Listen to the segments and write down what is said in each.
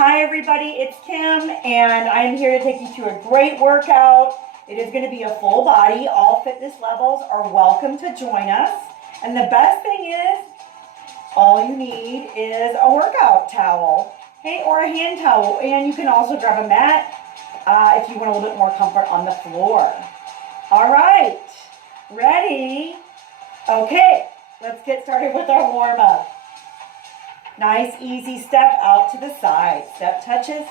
Hi everybody, it's Kim and I'm here to take you through a great workout. It is going to be a full body. All fitness levels are welcome to join us. And the best thing is, all you need is a workout towel, okay, or a hand towel. And you can also grab a mat if you want a little bit more comfort on the floor. All right, ready? Okay, let's get started with our warm-up. Nice, easy step out to the side. Step touches.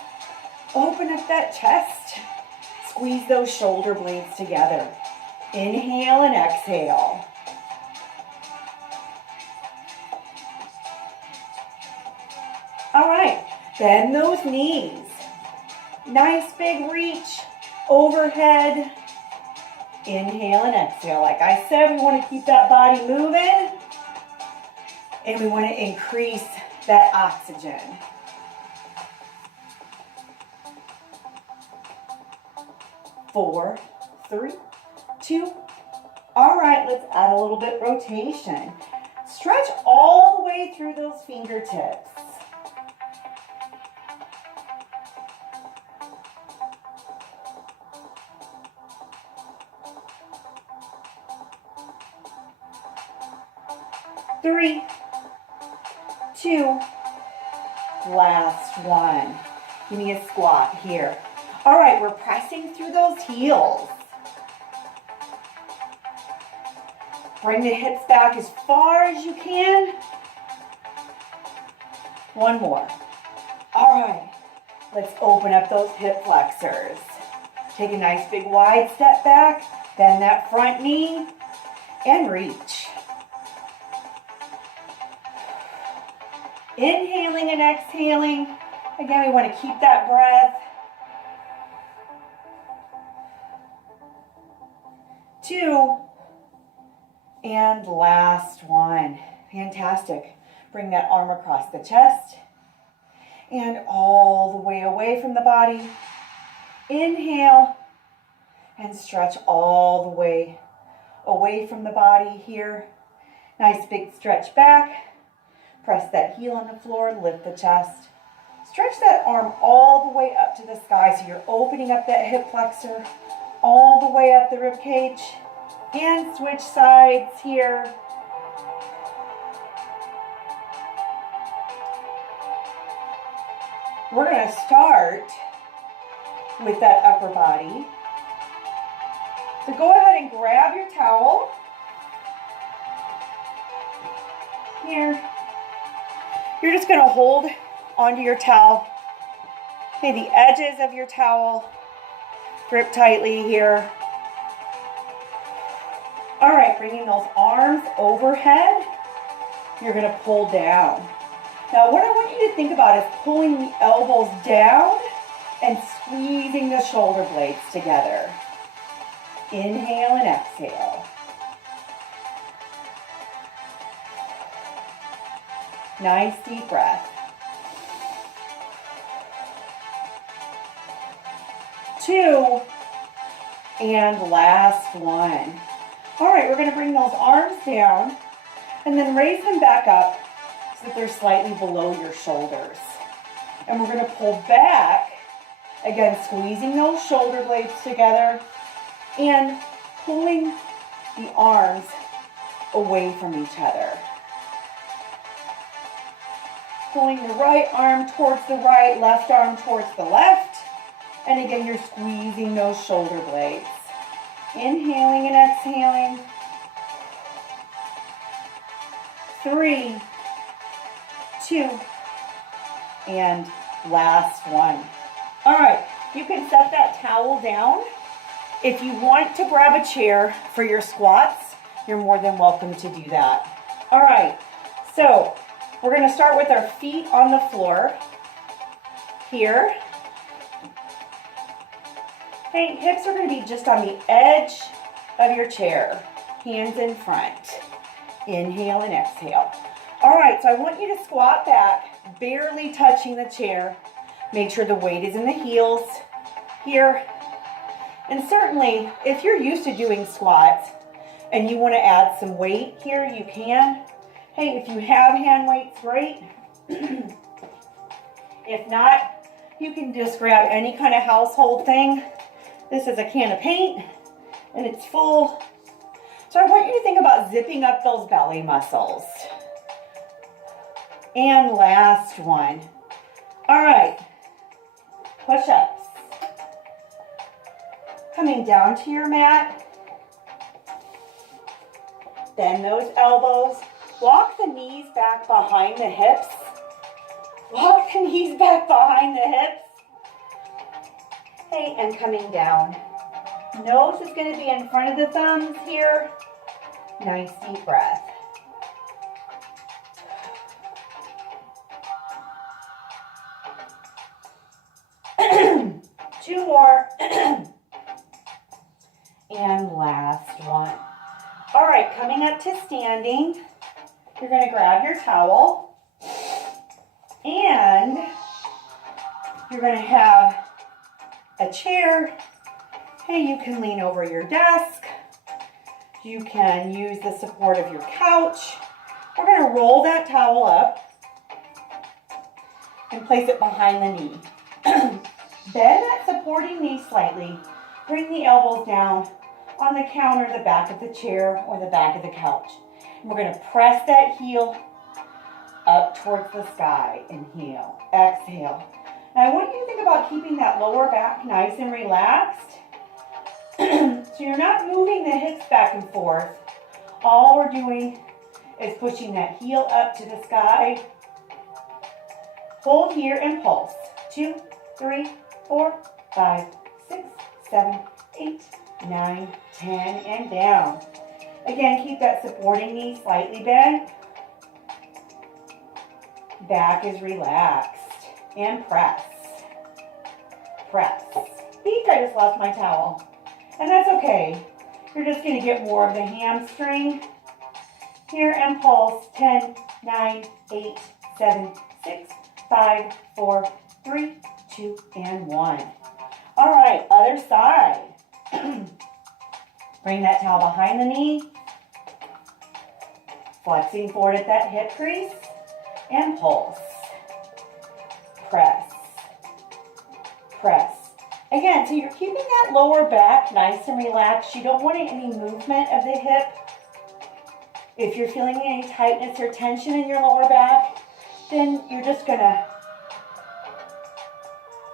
Open up that chest. Squeeze those shoulder blades together. Inhale and exhale. All right, bend those knees. Nice big reach overhead. Inhale and exhale. Like I said, we want to keep that body moving. And we want to increase that oxygen. Four, three, two. All right, let's add a little bit rotation. Stretch all the way through those fingertips. Three, two, last one. Give me a squat here. All right, we're pressing through those heels. Bring the hips back as far as you can. One more. All right, let's open up those hip flexors. Take a nice big wide step back, bend that front knee, and reach. Inhaling and exhaling. Again, we want to keep that breath. Two. And last one. Fantastic. Bring that arm across the chest and all the way away from the body. Inhale and stretch all the way away from the body here. Nice big stretch back. Press that heel on the floor, lift the chest. Stretch that arm all the way up to the sky so you're opening up that hip flexor all the way up the rib cage. And switch sides here. We're going to start with that upper body. So go ahead and grab your towel. Here. You're just going to hold onto your towel. Okay, the edges of your towel. Grip tightly here. All right, bringing those arms overhead. You're going to pull down. Now, what I want you to think about is pulling the elbows down and squeezing the shoulder blades together. Inhale and exhale. Nice deep breath. Two, and last one. All right, we're going to bring those arms down and then raise them back up so that they're slightly below your shoulders. And we're going to pull back, again, squeezing those shoulder blades together and pulling the arms away from each other. Pulling the right arm towards the right, left arm towards the left. And again, you're squeezing those shoulder blades. Inhaling and exhaling. 3, 2, and last one. All right, you can set that towel down. If you want to grab a chair for your squats, you're more than welcome to do that. All right, so we're going to start with our feet on the floor here. Okay, hips are going to be just on the edge of your chair, hands in front. Inhale and exhale. All right, so I want you to squat back, barely touching the chair. Make sure the weight is in the heels here. And certainly, if you're used to doing squats and you want to add some weight here, you can. Hey, if you have hand weights, great. If not, You can just grab any kind of household thing. This is a can of paint and it's full. So I want you to think about zipping up those belly muscles. And last one. All right, push-ups. Coming down to your mat. Bend those elbows. Walk the knees back behind the hips. Walk the knees back behind the hips. Hey, and coming down. Nose is going to be in front of the thumbs here. Nice deep breath. Two more. And last one. All right, coming up to standing. You're going to grab your towel. And you're going to have a chair. Hey, you can lean over your desk. You can use the support of your couch. We're going to roll that towel up and place it behind the knee. Bend that supporting knee slightly. Bring the elbows down on the counter, the back of the chair, or the back of the couch. And we're going to press that heel up towards the sky. Inhale, exhale. Now I want you to think about keeping that lower back nice and relaxed. So you're not moving the hips back and forth. All we're doing is pushing that heel up to the sky. Hold here and pulse. 2, 3, 4, 5, 6, 7, 8, 9, 10, and down. Again, keep that supporting knee slightly bent. Back is relaxed. And press. Press. Eek, I just lost my towel. And that's okay. You're just going to get more of the hamstring. Here and pulse. 10, 9, 8, 7, 6, 5, 4, 3, 2, and 1. All right, other side. Bring that towel behind the knee. Flexing forward at that hip crease. And pulse. Press. Press. Again, so you're keeping that lower back nice and relaxed. You don't want any movement of the hip. If you're feeling any tightness or tension in your lower back, then you're just going to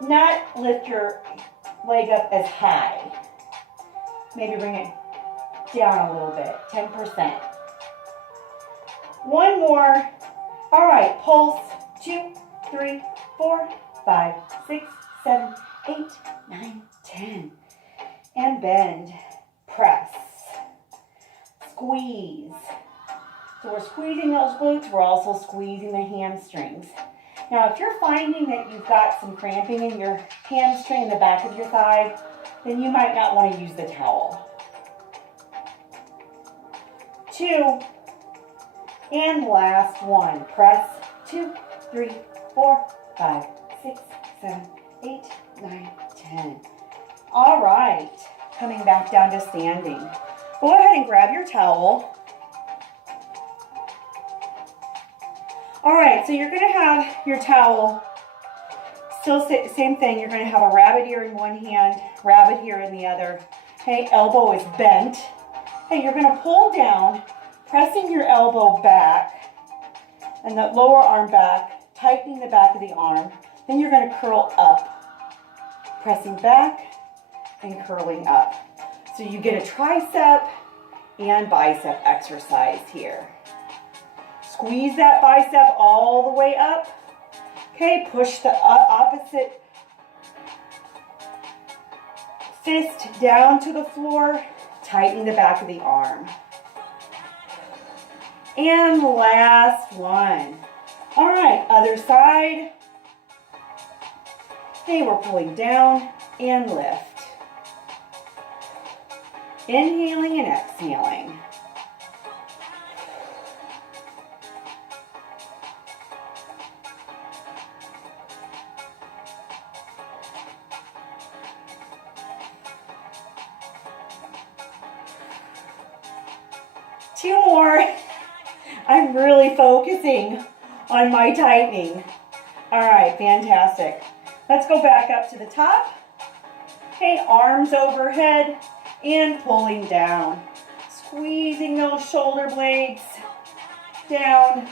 not lift your leg up as high. Maybe bring it down a little bit, 10%. One more. All right, pulse. 2, 3, 4, 5, 6, 7, 8, 9, 10. And bend. Press. Squeeze. So we're squeezing those glutes. We're also squeezing the hamstrings. Now, if you're finding that you've got some cramping in your hamstring in the back of your thigh, then you might not want to use the towel. 2. And last one. Press. 2, 3, 4, 5, 6, 7, 8, 9, 10. All right. Coming back down to standing. Go ahead and grab your towel. All right, so you're going to have your towel, still same thing. You're going to have a rabbit ear in one hand, rabbit ear in the other. Okay, elbow is bent. Okay, you're going to pull down, pressing your elbow back and the lower arm back, tightening the back of the arm. Then you're going to curl up, pressing back and curling up. So you get a tricep and bicep exercise here. Squeeze that bicep all the way up. Okay, push the opposite fist down to the floor. Tighten the back of the arm. And last one. All right, other side. Okay, we're pulling down and lift. Inhaling and exhaling. Two more. I'm really focusing on my tightening. All right, fantastic. Let's go back up to the top. Okay, arms overhead and pulling down. Squeezing those shoulder blades down.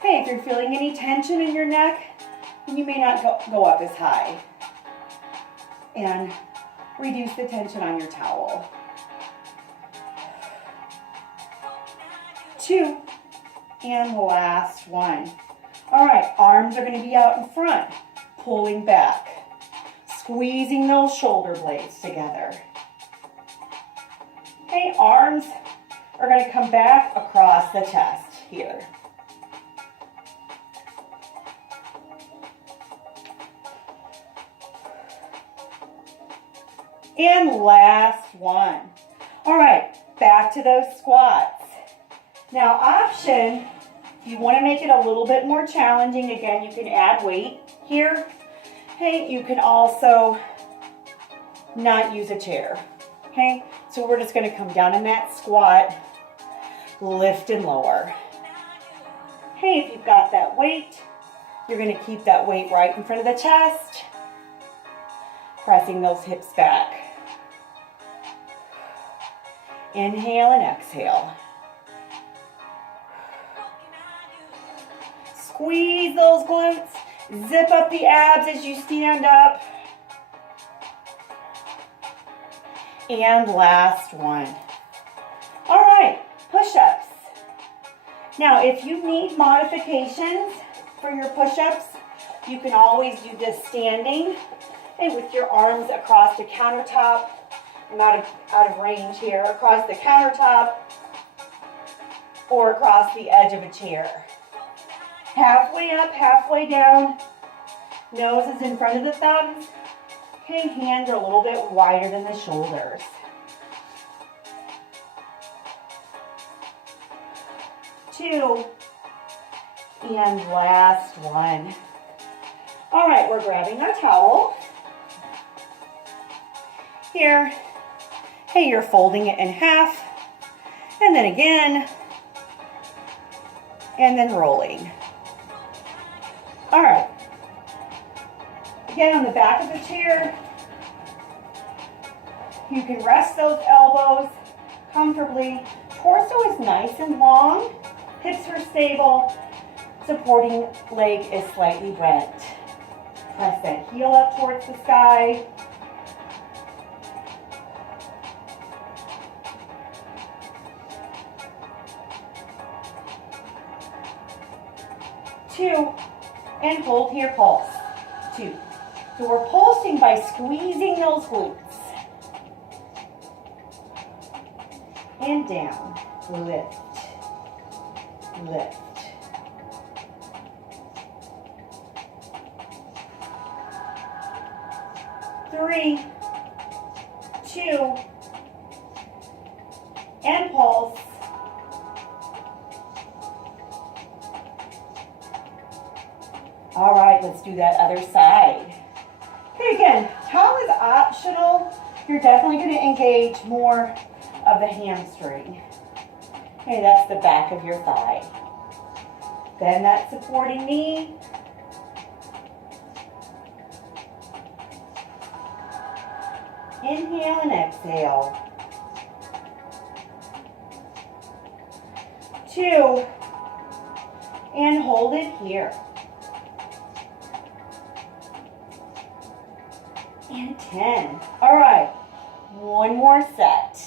Hey, if you're feeling any tension in your neck, then you may not go up as high. And reduce the tension on your towel. 2, and last one. All right, arms are going to be out in front, pulling back, squeezing those shoulder blades together. Okay, arms are going to come back across the chest here. And last one. All right, back to those squats. Now, option, if you want to make it a little bit more challenging, again, you can add weight here. Hey, you can also not use a chair. Okay, so we're just going to come down in that squat, lift and lower. Hey, if you've got that weight, you're going to keep that weight right in front of the chest, pressing those hips back. Inhale and exhale. Squeeze those glutes, zip up the abs as you stand up. And last one. All right, push-ups. Now, if you need modifications for your push-ups, you can always do this standing and with your arms across the countertop. I'm out of range here, across the countertop or across the edge of a chair. Halfway up, halfway down. Nose is in front of the thumbs. Okay, hands are a little bit wider than the shoulders. Two, and last one. All right, we're grabbing our towel. Here, hey, you're folding it in half, and then again, and then rolling. All right. Again, on the back of the chair, you can rest those elbows comfortably. Torso is nice and long. Hips are stable. Supporting leg is slightly bent. Press that heel up towards the sky. Two, and hold here, pulse. 2. So we're pulsing by squeezing those glutes. And down, lift, lift. Three, 2, and pulse. All right, let's do that other side. Okay, again, towel is optional. You're definitely going to engage more of the hamstring. Okay, that's the back of your thigh. Bend that supporting knee. Inhale and exhale. 2, and hold it here. And 10. All right, one more set.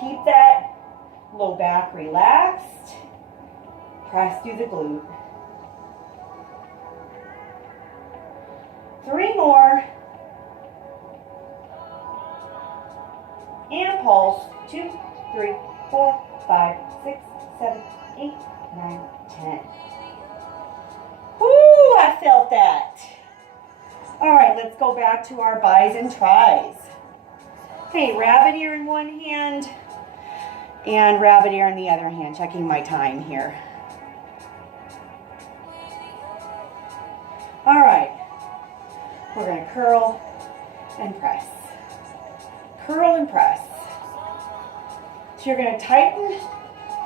Keep that low back relaxed. Press through the glute. 3 more. And pulse. 2, 3, 4, 5, 6, 7, 8, 9, 10. Woo, I felt that. All right, let's go back to our bis and tris. Okay, rabbit ear in one hand and rabbit ear in the other hand. Checking my time here. All right, we're going to curl and press. Curl and press. So you're going to tighten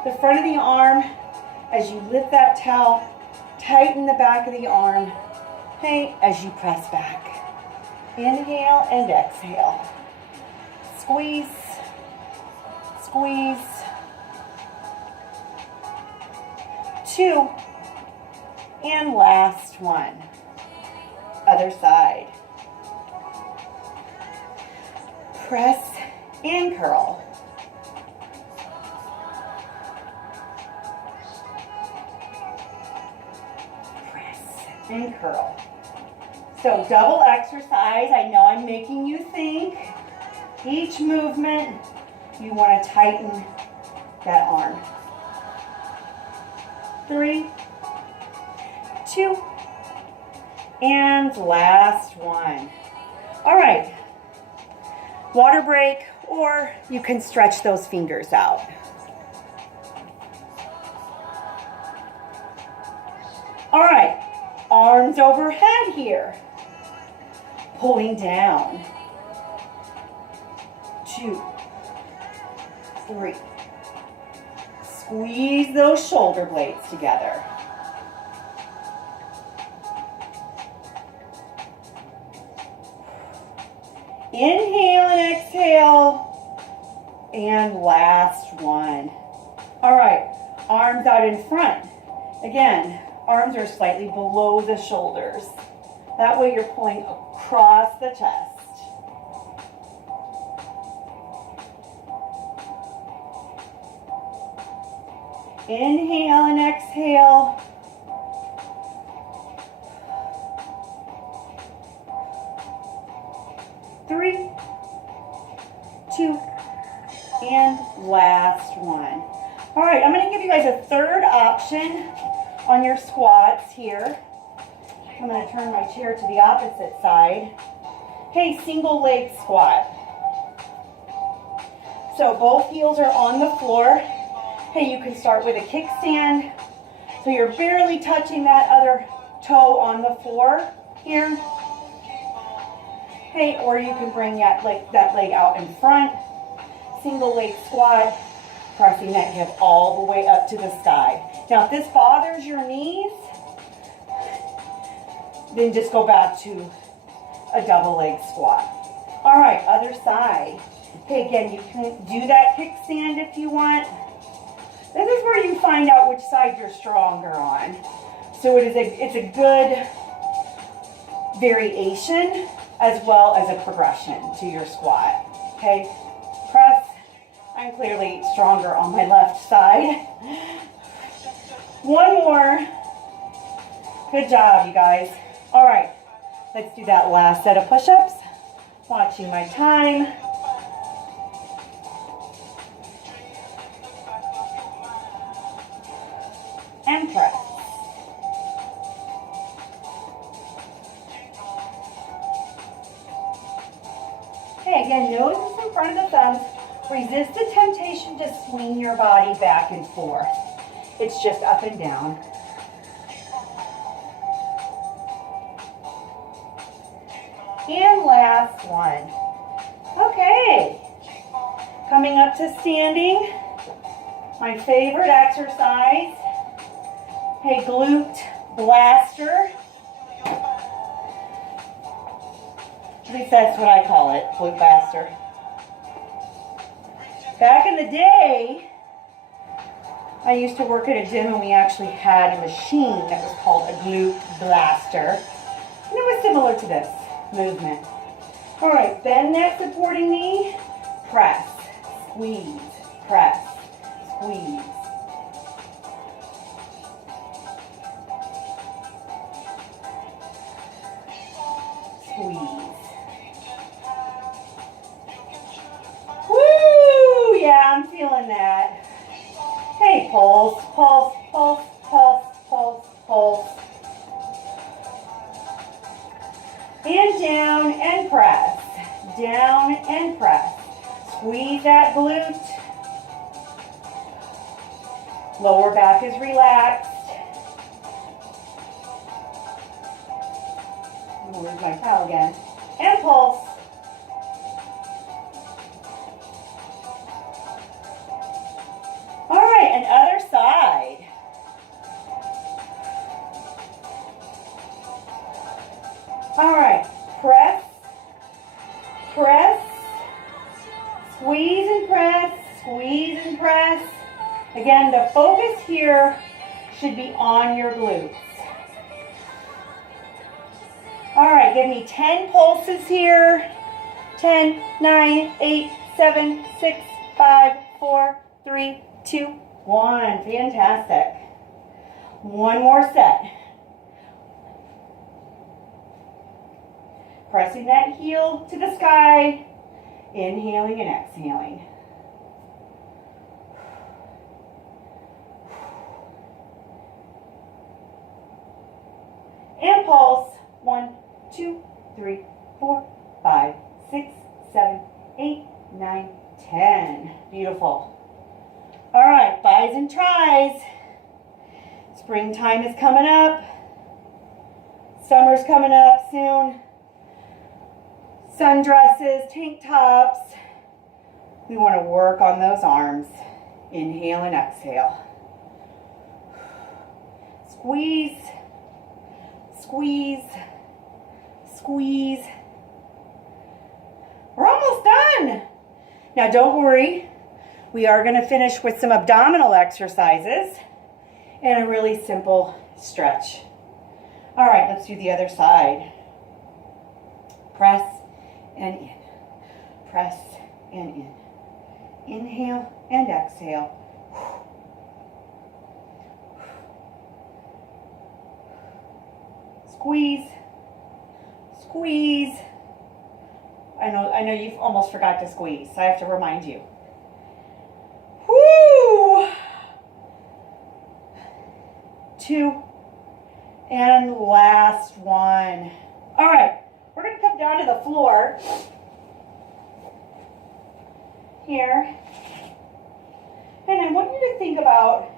the front of the arm as you lift that towel Tighten the back of the arm, hey, as you press back. Inhale and exhale. Squeeze, squeeze. 2, and last one. Other side. Press and curl. Press and curl. So double exercise. I know I'm making you think. Each movement, you want to tighten that arm. 3, 2, and last one. All right. Water break, or you can stretch those fingers out. All right. Arms overhead here. Pulling down. 2, 3. Squeeze those shoulder blades together. Inhale and exhale. And last one. All right, arms out in front. Again, arms are slightly below the shoulders. That way you're pulling across the chest. Inhale and exhale. Three, 2, and last one. All right, I'm going to give you guys a third option on your squats here. I'm going to turn my chair to the opposite side. Hey, single leg squat. So both heels are on the floor. Hey, you can start with a kickstand. So you're barely touching that other toe on the floor here. Hey, or you can bring that leg out in front. Single leg squat, pressing that hip all the way up to the sky. Now, if this bothers your knees, then just go back to a double leg squat. All right, other side. Okay, again, you can do that kickstand if you want. This is where you find out which side you're stronger on. So it's a good variation as well as a progression to your squat. Okay, press. I'm clearly stronger on my left side. One more. Good job, you guys. All right, let's do that last set of push-ups. Watching my time. And press. Okay, again, nose is in front of the thumbs. Resist the temptation to swing your body back and forth. It's just up and down. And last one. Okay. Coming up to standing. My favorite exercise. Hey, glute blaster. At least that's what I call it, glute blaster. Back in the day, I used to work at a gym and we actually had a machine that was called a glute blaster. And it was similar to this movement. All right, bend that supporting knee, press, squeeze, press, squeeze. Squeeze. Woo! Yeah, I'm feeling that. Hey, pulse, pulse, pulse, pulse, pulse, pulse. And down and press. Down and press. Squeeze that glute. Lower back is relaxed. I'm going to lose my towel again. And pulse. All right, and other side. Again, the focus here should be on your glutes. All right, give me 10 pulses here. 10, 9, 8, 7, 6, 5, 4, 3, 2, 1. Fantastic. One more set. Pressing that heel to the sky. Inhaling and exhaling. And pulse. 1, 2, 3, 4, 5, 6, 7, 8, 9, 10. Beautiful. All right, bis and tris. Springtime is coming up. Summer's coming up soon. Sundresses, tank tops. We want to work on those arms. Inhale and exhale. Squeeze, squeeze, squeeze. We're almost done. Now don't worry. We are going to finish with some abdominal exercises and a really simple stretch. All right, let's do the other side. Press and in. Press and in. Inhale and exhale. Squeeze, squeeze. I know you've almost forgot to squeeze, so I have to remind you. Woo! 2, and last one. All right, we're going to come down to the floor here, and I want you to think about,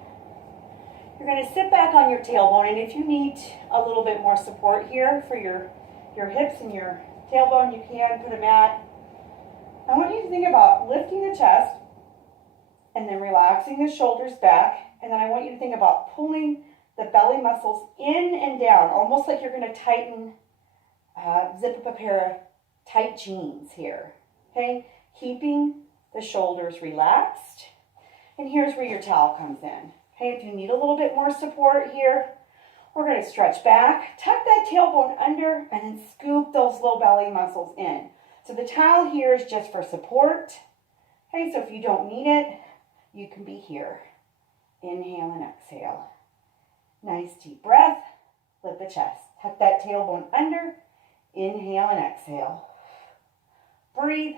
you're going to sit back on your tailbone, and if you need a little bit more support here for your hips and your tailbone, you can put a mat. I want you to think about lifting the chest and then relaxing the shoulders back, and then I want you to think about pulling the belly muscles in and down, almost like you're going to tighten, zip up a pair of tight jeans here, okay? Keeping the shoulders relaxed, and here's where your towel comes in. Okay, if you need a little bit more support here, we're going to stretch back, tuck that tailbone under, and then scoop those low belly muscles in. So the towel here is just for support. Okay, so if you don't need it, you can be here. Inhale and exhale. Nice deep breath. Lift the chest. Tuck that tailbone under. Inhale and exhale. Breathe.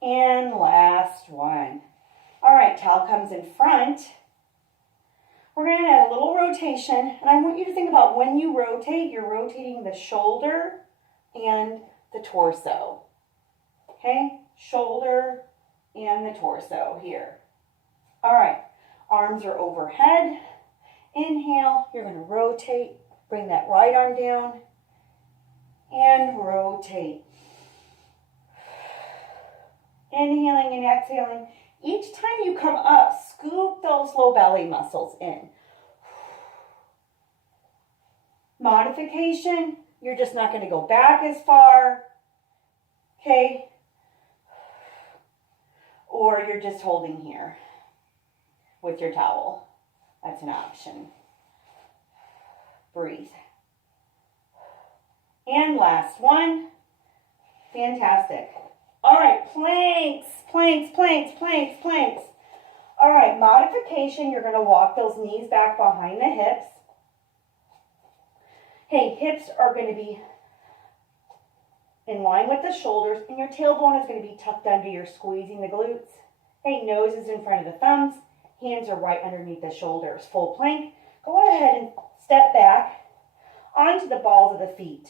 And last one. All right, towel comes in front. We're going to add a little rotation, and I want you to think about when you rotate, you're rotating the shoulder and the torso. Okay, shoulder and the torso here. All right, arms are overhead. Inhale, you're going to rotate, bring that right arm down, and rotate. Inhaling and exhaling. Each time you come up, scoop those low belly muscles in. Modification, you're just not going to go back as far, okay? Or you're just holding here with your towel. That's an option. Breathe. And last one. Fantastic. All right, planks, planks, planks, planks, planks. All right, modification, you're going to walk those knees back behind the hips. Hey, hips are going to be in line with the shoulders, and your tailbone is going to be tucked under. You're squeezing the glutes. Hey, nose is in front of the thumbs. Hands are right underneath the shoulders. Full plank. Go ahead and step back onto the balls of the feet.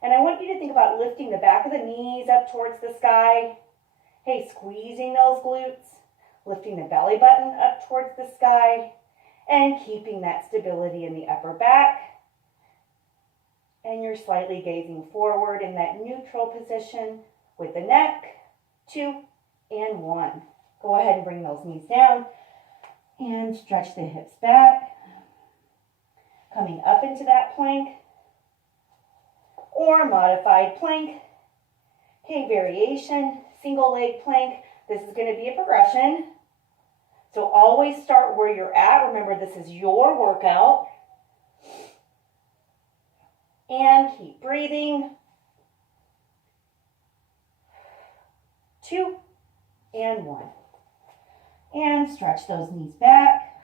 And I want you to think about lifting the back of the knees up towards the sky. Hey, squeezing those glutes, lifting the belly button up towards the sky, and keeping that stability in the upper back. And you're slightly gazing forward in that neutral position with the neck. 2 and 1. Go ahead and bring those knees down and stretch the hips back. Coming up into that plank or modified plank. Okay, variation, single leg plank. This is going to be a progression. So always start where you're at. Remember, this is your workout. And keep breathing. 2 and 1. And stretch those knees back.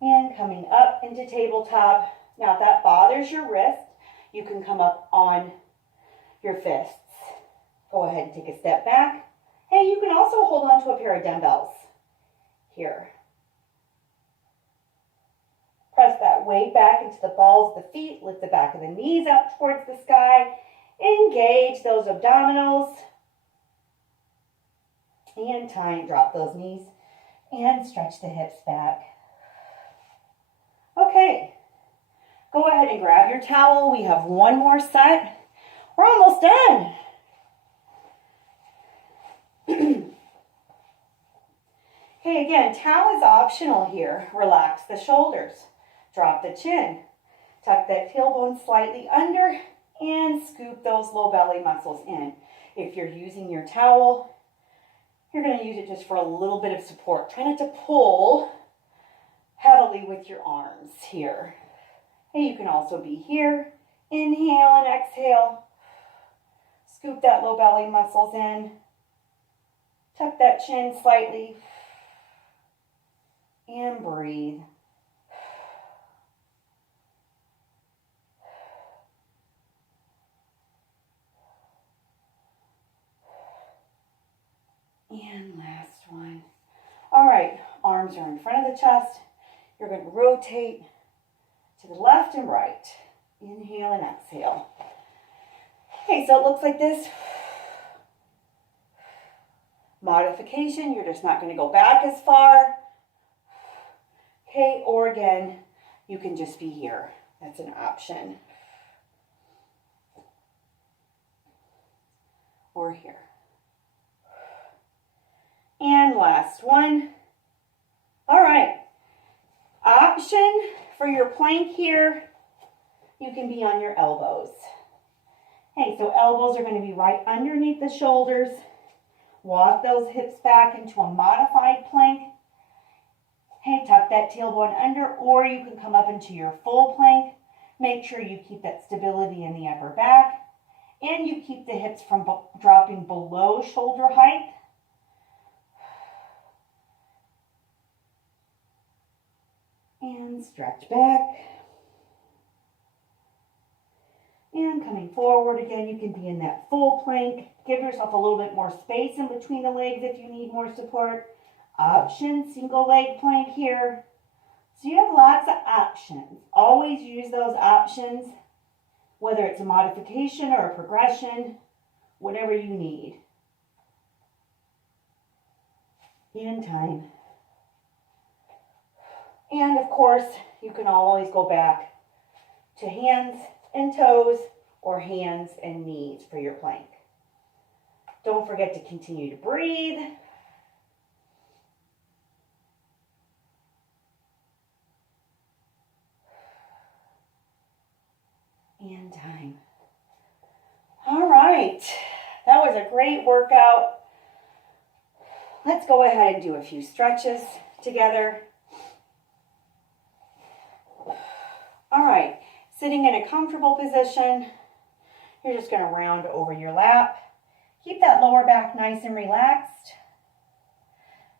And coming up into tabletop. Now, if that bothers your wrist, you can come up on your fists. Go ahead and take a step back. Hey, you can also hold on to a pair of dumbbells here. Press that weight back into the balls of the feet. Lift the back of the knees up towards the sky. Engage those abdominals. And time, drop those knees. And stretch the hips back. Okay. Go ahead and grab your towel. We have one more set. We're almost done. Okay, again, towel is optional here. Relax the shoulders. Drop the chin. Tuck that tailbone slightly under and scoop those low belly muscles in. If you're using your towel, you're going to use it just for a little bit of support. Try not to pull heavily with your arms here. And you can also be here. Inhale and exhale. Scoop that low belly muscles in. Tuck that chin slightly. And breathe. And last one. All right, arms are in front of the chest. You're going to rotate to the left and right. Inhale and exhale. Okay, so it looks like this. Modification, you're just not going to go back as far. Okay, or again, you can just be here. That's an option. Or here. And last one. All right. Option for your plank here, you can be on your elbows. Okay, so elbows are going to be right underneath the shoulders. Walk those hips back into a modified plank. Okay, tuck that tailbone under, or you can come up into your full plank. Make sure you keep that stability in the upper back, and you keep the hips from dropping below shoulder height. And stretch back. And coming forward again, you can be in that full plank. Give yourself a little bit more space in between the legs if you need more support. Option, single leg plank here. So you have lots of options. Always use those options, whether it's a modification or a progression, whatever you need. In time. And of course, you can always go back to hands and toes or hands and knees for your plank. Don't forget to continue to breathe. And time. All right, that was a great workout. Let's go ahead and do a few stretches together. All right, sitting in a comfortable position, you're just going to round over your lap. Keep that lower back nice and relaxed.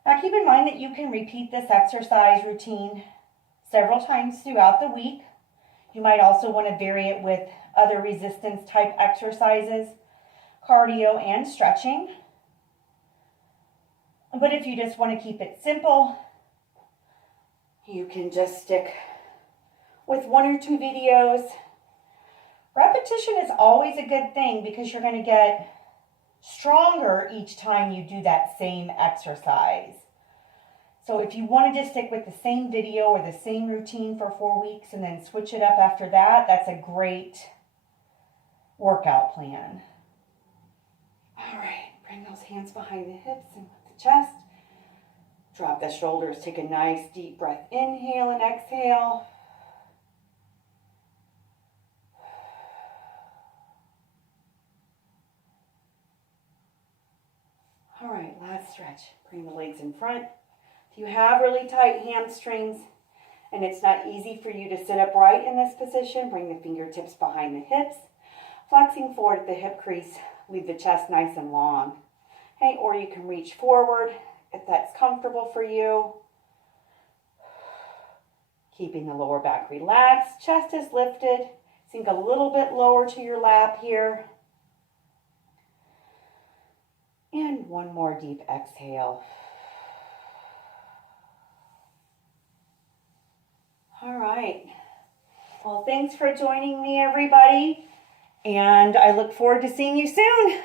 Now keep in mind that you can repeat this exercise routine several times throughout the week. You might also want to vary it with other resistance type exercises, cardio and stretching. But if you just want to keep it simple, you can just stick with 1 or 2 videos. Repetition is always a good thing because you're going to get stronger each time you do that same exercise. So if you want to just stick with the same video or the same routine for 4 weeks and then switch it up after that, that's a great workout plan. All right, bring those hands behind the hips and the chest. Drop the shoulders, take a nice deep breath. Inhale and exhale. Last stretch. Bring the legs in front. If you have really tight hamstrings and it's not easy for you to sit upright in this position, bring the fingertips behind the hips, flexing forward at the hip crease. Leave the chest nice and long. Okay, or you can reach forward if that's comfortable for you. Keeping the lower back relaxed, chest is lifted. Sink a little bit lower to your lap here. And one more deep exhale. All right. Well, thanks for joining me, everybody. And I look forward to seeing you soon.